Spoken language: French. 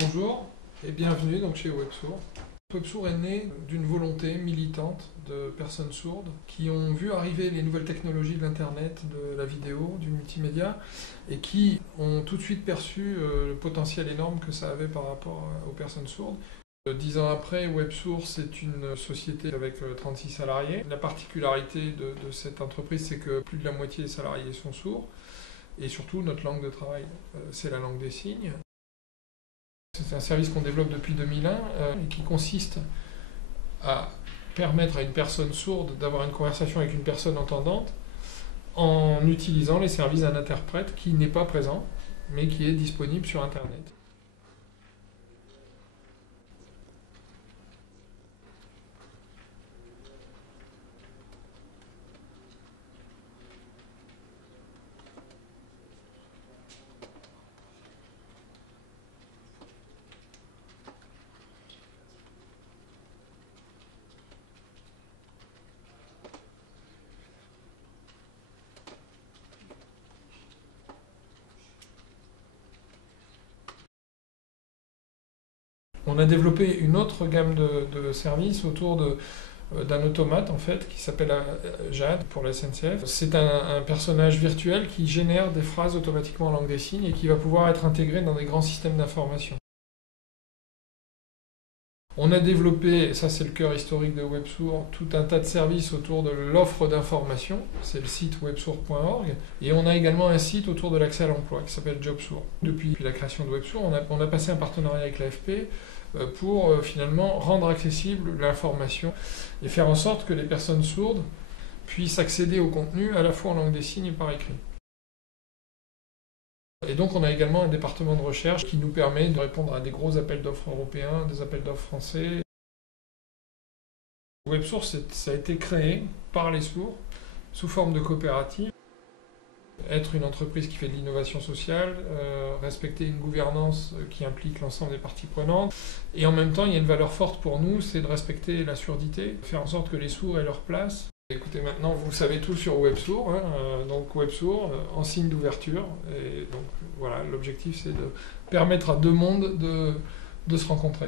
Bonjour et bienvenue donc chez Websour. Websour est né d'une volonté militante de personnes sourdes qui ont vu arriver les nouvelles technologies de l'Internet, de la vidéo, du multimédia et qui ont tout de suite perçu le potentiel énorme que ça avait par rapport aux personnes sourdes. 10 ans après, Websour, c'est une société avec 36 salariés. La particularité de cette entreprise, c'est que plus de la moitié des salariés sont sourds. Et surtout, notre langue de travail, c'est la langue des signes. C'est un service qu'on développe depuis 2001 et qui consiste à permettre à une personne sourde d'avoir une conversation avec une personne entendante en utilisant les services d'un interprète qui n'est pas présent, mais qui est disponible sur Internet. On a développé une autre gamme de services autour d'un automate en fait qui s'appelle Jade pour la SNCF. C'est un personnage virtuel qui génère des phrases automatiquement en langue des signes et qui va pouvoir être intégré dans des grands systèmes d'information. On a développé, ça c'est le cœur historique de Websour, tout un tas de services autour de l'offre d'information, c'est le site websour.org, et on a également un site autour de l'accès à l'emploi qui s'appelle Jobsour. Depuis la création de Websour, on a passé un partenariat avec l'AFP pour finalement rendre accessible l'information et faire en sorte que les personnes sourdes puissent accéder au contenu à la fois en langue des signes et par écrit. Et donc on a également un département de recherche qui nous permet de répondre à des gros appels d'offres européens, des appels d'offres français. Websour, ça a été créé par les sourds sous forme de coopérative. Être une entreprise qui fait de l'innovation sociale, respecter une gouvernance qui implique l'ensemble des parties prenantes. Et en même temps, il y a une valeur forte pour nous, c'est de respecter la surdité, faire en sorte que les sourds aient leur place. Écoutez, maintenant, vous savez tout sur Websour, donc Websour en signe d'ouverture. Et donc voilà, l'objectif c'est de permettre à deux mondes de se rencontrer.